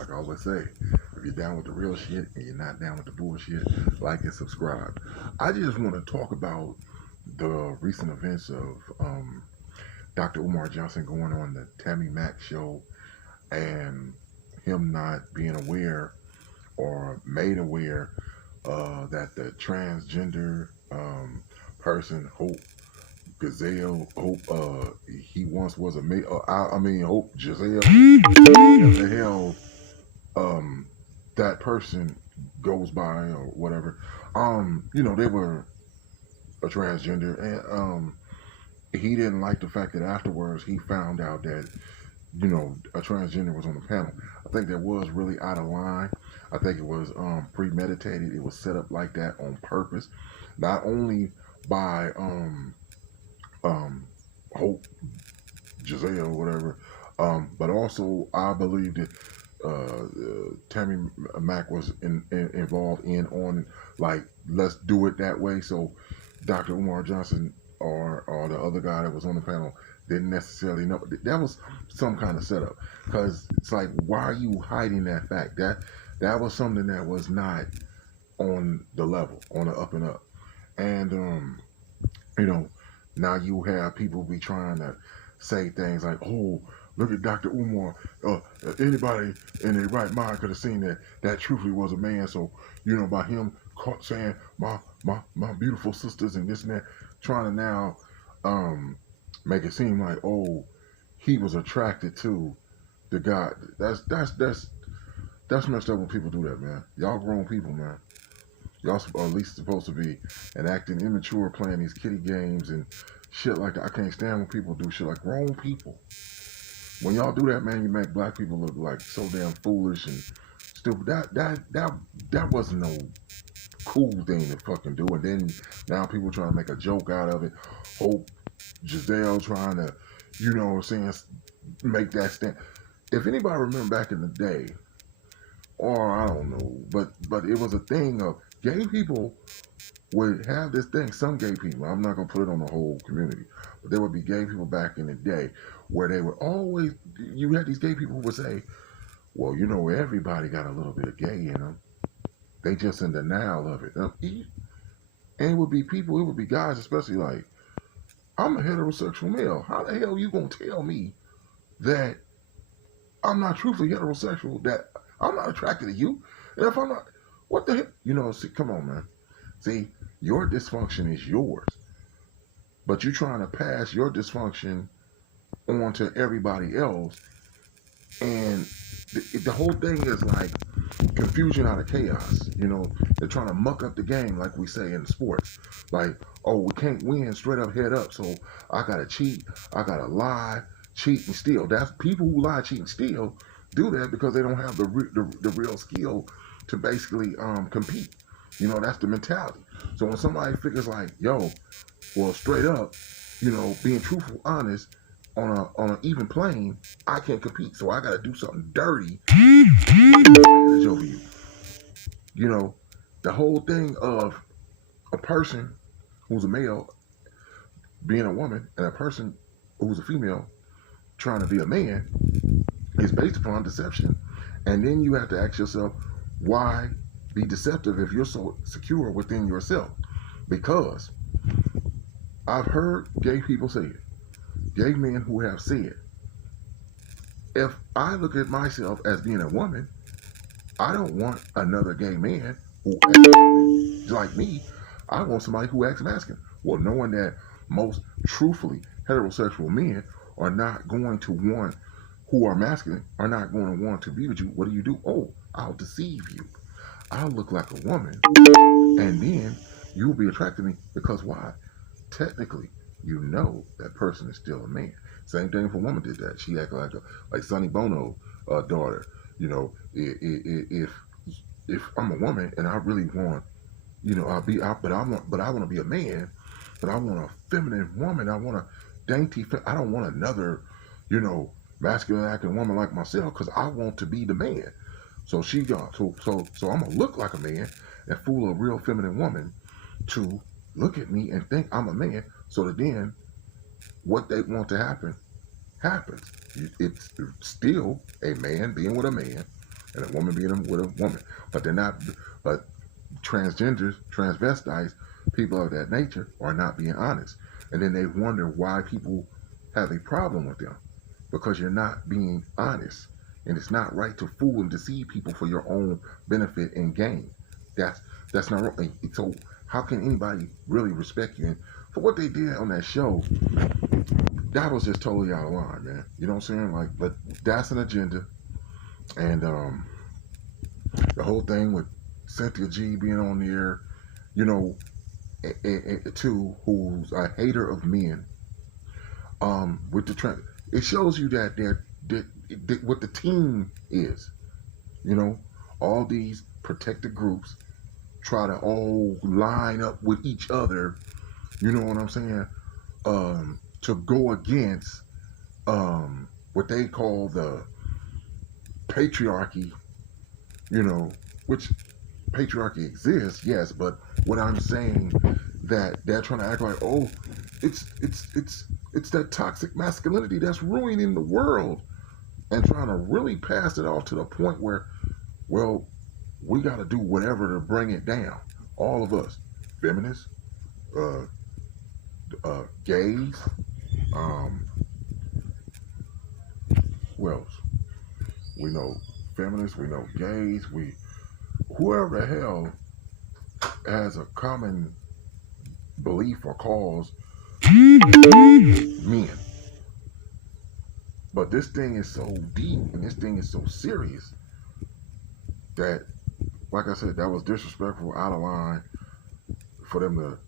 like I always say, if you're down with the real shit and you're not down with the bullshit, like and subscribe. I just want to talk about the recent events of Dr. Umar Johnson going on the Tammy Mack show and him not being aware or made aware that the transgender person, Hope Giselle, Hope, he once was a male. I mean, Hope Giselle, whatever the hell that person goes by or whatever. They were a transgender, and he didn't like the fact that afterwards he found out that a transgender was on the panel. I think that was really out of line. I think it was premeditated. It was set up like that on purpose, not only by Hope Giselle or whatever, but also I believe that Tammy Mack was involved in on like let's do it that way. So Dr. Umar Johnson or the other guy that was on the panel didn't necessarily know. That was some kind of setup because it's like, why are you hiding that fact? That was something that was not on the level, on the up and up, and you know, now you have people be trying to say things like, "Oh, look at Dr. Umar. Anybody in their right mind could have seen that truthfully was a man." So, by him saying my beautiful sisters and this and that, trying to now make it seem like, oh, he was attracted to the guy. That's messed up when people do that, man. Y'all grown people, man. Y'all are at least supposed to be and acting immature, playing these kiddie games and shit like that. I can't stand when people do shit like grown people. When y'all do that, man, you make black people look like so damn foolish and stupid. That wasn't no cool thing to fucking do. And then now people trying to make a joke out of it. Hope Giselle trying to, make that stand. If anybody remember back in the day, or I don't know, but it was a thing of gay people would have this thing. Some gay people, I'm not gonna put it on the whole community, but there would be gay people back in the day where they would always. You had these gay people who would say, "Well, everybody got a little bit of gay in them. They just in denial of it." And it would be people, it would be guys, especially like, I'm a heterosexual male. How the hell you gonna tell me that I'm not truthfully heterosexual? That I'm not attracted to you? And if I'm not, what the hell? See, come on, man. See, your dysfunction is yours, but you're trying to pass your dysfunction on to everybody else, and the whole thing is like confusion out of chaos. They're trying to muck up the game, like we say in sports. Like, oh, we can't win straight up, head up, so I gotta cheat, I gotta lie, cheat and steal. That's people who lie, cheat, and steal do that because they don't have the real skill to basically compete. That's the mentality. So when somebody figures like, yo, well, straight up, being truthful, honest, on an even plane, I can't compete. So I got to do something dirty to take advantage over you. The whole thing of a person who's a male being a woman and a person who's a female trying to be a man is based upon deception. And then you have to ask yourself, why be deceptive if you're so secure within yourself? Because I've heard gay people say it, gay men who have said, if I look at myself as being a woman, I don't want another gay man who acts like me. I want somebody who acts masculine. Well, knowing that most truthfully heterosexual men are not going to want, who are masculine, are not going to want to be with you. What do? Oh, I'll deceive you. I'll look like a woman, and then you'll be attracted to me because why? Technically, that person is still a man. Same thing if a woman did that. She acted like Sonny Bono daughter. If I'm a woman and I really want, but I want to be a man, but I want a feminine woman. I want a dainty. I don't want another, masculine acting woman like myself because I want to be the man. So she got so I'm gonna look like a man and fool a real feminine woman to look at me and think I'm a man. So that then what they want to happen happens. It's still a man being with a man, and a woman being with a woman. But they're not. But transgenders, transvestites, people of that nature are not being honest, and then they wonder why people have a problem with them because you're not being honest, and it's not right to fool and deceive people for your own benefit and gain. That's that's not right. So how can anybody really respect you? And for what they did on that show, that was just totally out of line, man. You know what I'm saying? Like, but that's an agenda, and the whole thing with Cynthia G being on there, you know, too, who's a hater of men. With the trend, it shows you that what the team is. You know, all these protected groups try to all line up with each other. You know what I'm saying? To go against what they call the patriarchy. You know, which patriarchy exists, yes, but what I'm saying that they're trying to act like, oh, it's that toxic masculinity that's ruining the world, and trying to really pass it off to the point where, well, we got to do whatever to bring it down. All of us, feminists, uh, gays, um, who else? We know feminists, we know gays, we whoever the hell has a common belief or cause, men. But this thing is so deep and this thing is so serious that, like I said, that was disrespectful, out of line for them to